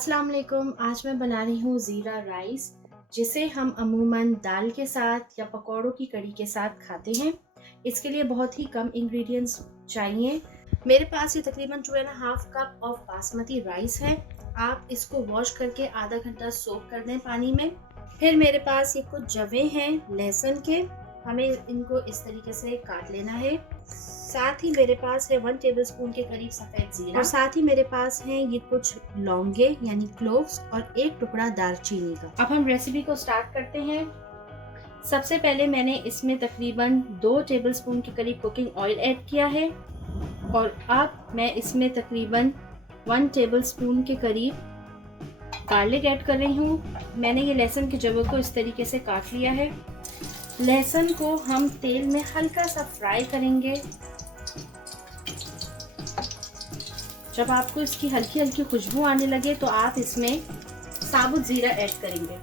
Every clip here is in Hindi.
अस्सलाम वालेकुम। आज मैं बना रही हूँ ज़ीरा राइस, जिसे हम अमूमन दाल के साथ या पकौड़ों की कड़ी के साथ खाते हैं। इसके लिए बहुत ही कम इंग्रेडिएंट्स चाहिए। मेरे पास ये तकरीबन 2.5 कप ऑफ बासमती राइस है। आप इसको वॉश करके आधा घंटा सोक कर दें पानी में। फिर मेरे पास ये कुछ जवे हैं लहसुन के, हमें इनको इस तरीके से काट लेना है। साथ ही मेरे पास है 1 टेबलस्पून के करीब सफ़ेद जीरा और साथ ही मेरे पास हैं ये कुछ लौंगे यानी क्लोव्स और एक टुकड़ा दालचीनी का। अब हम रेसिपी को स्टार्ट करते हैं। सबसे पहले मैंने इसमें तकरीबन 2 टेबलस्पून के करीब कुकिंग ऑयल ऐड किया है और अब मैं इसमें तकरीबन 1 टेबलस्पून के करीब गार्लिक ऐड कर रही हूँ। मैंने ये लहसुन के जवों को इस तरीके से काट लिया है। लहसुन को हम तेल में हल्का सा फ्राई करेंगे। जब आपको इसकी हल्की हल्की खुशबू आने लगे तो आप इसमें साबुत जीरा ऐड करेंगे।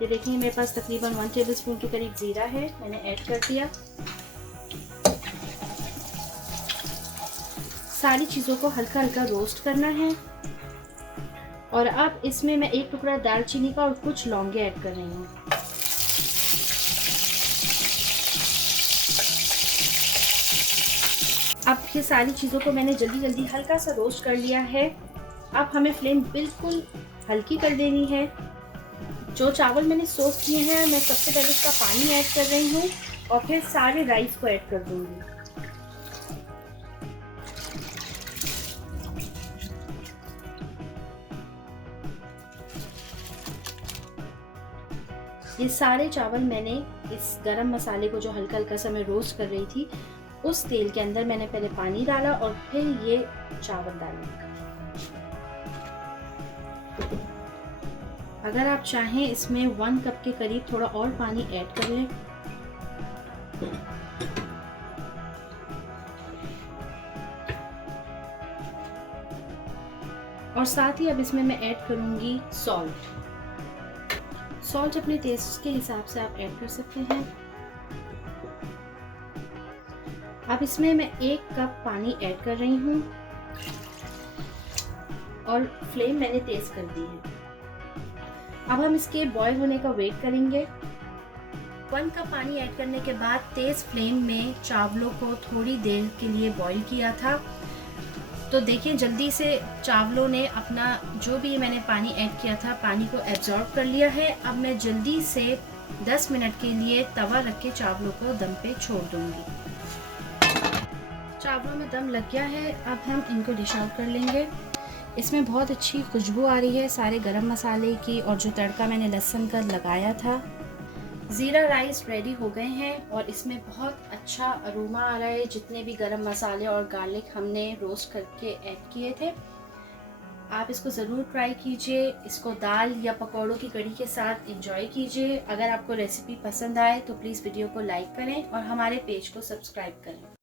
ये देखिए मेरे पास तकरीबन 1 टेबलस्पून के करीब जीरा है, मैंने ऐड कर दिया। सारी चीज़ों को हल्का हल्का रोस्ट करना है और अब इसमें मैं एक टुकड़ा दालचीनी का और कुछ लौंगे ऐड कर रही हूँ। अब ये सारी चीज़ों को मैंने जल्दी जल्दी हल्का सा रोस्ट कर लिया है। अब हमें फ्लेम बिल्कुल हल्की कर देनी है। जो चावल मैंने सोक किए हैं मैं सबसे पहले उसका पानी ऐड कर रही हूँ और फिर सारे राइस को ऐड कर दूँगी। ये सारे चावल मैंने इस गरम मसाले को जो हल्का हल्का सा मैं रोस्ट कर रही थी उस तेल के अंदर मैंने पहले पानी डाला और फिर ये चावल डाले। अगर आप चाहें इसमें 1 कप के करीब थोड़ा और पानी ऐड कर लें। और साथ ही अब इसमें मैं ऐड करूंगी सॉल्ट। सॉल्ट अपने टेस्ट के हिसाब से आप ऐड कर सकते हैं। अब इसमें मैं 1 कप पानी ऐड कर रही हूँ और फ्लेम मैंने तेज कर दी है। अब हम इसके बॉयल होने का वेट करेंगे। 1 कप पानी ऐड करने के बाद तेज फ्लेम में चावलों को थोड़ी देर के लिए बॉयल किया था। तो देखिए जल्दी से चावलों ने अपना जो भी मैंने पानी ऐड किया था पानी को एब्जॉर्ब कर लिया है। अब मैं जल्दी से 10 मिनट के लिए तवा रख के चावलों को दम पे छोड़ दूंगी। चावलों में दम लग गया है, अब हम इनको डिश आउट कर लेंगे। इसमें बहुत अच्छी खुशबू आ रही है सारे गरम मसाले की और जो तड़का मैंने लहसुन का लगाया था। ज़ीरा राइस रेडी हो गए हैं और इसमें बहुत अच्छा अरोमा आ रहा है। जितने भी गरम मसाले और गार्लिक हमने रोस्ट करके ऐड किए थे, आप इसको ज़रूर ट्राई कीजिए। इसको दाल या पकौड़ों की कड़ी के साथ एंजॉय कीजिए। अगर आपको रेसिपी पसंद आए तो प्लीज़ वीडियो को लाइक करें और हमारे पेज को सब्सक्राइब करें।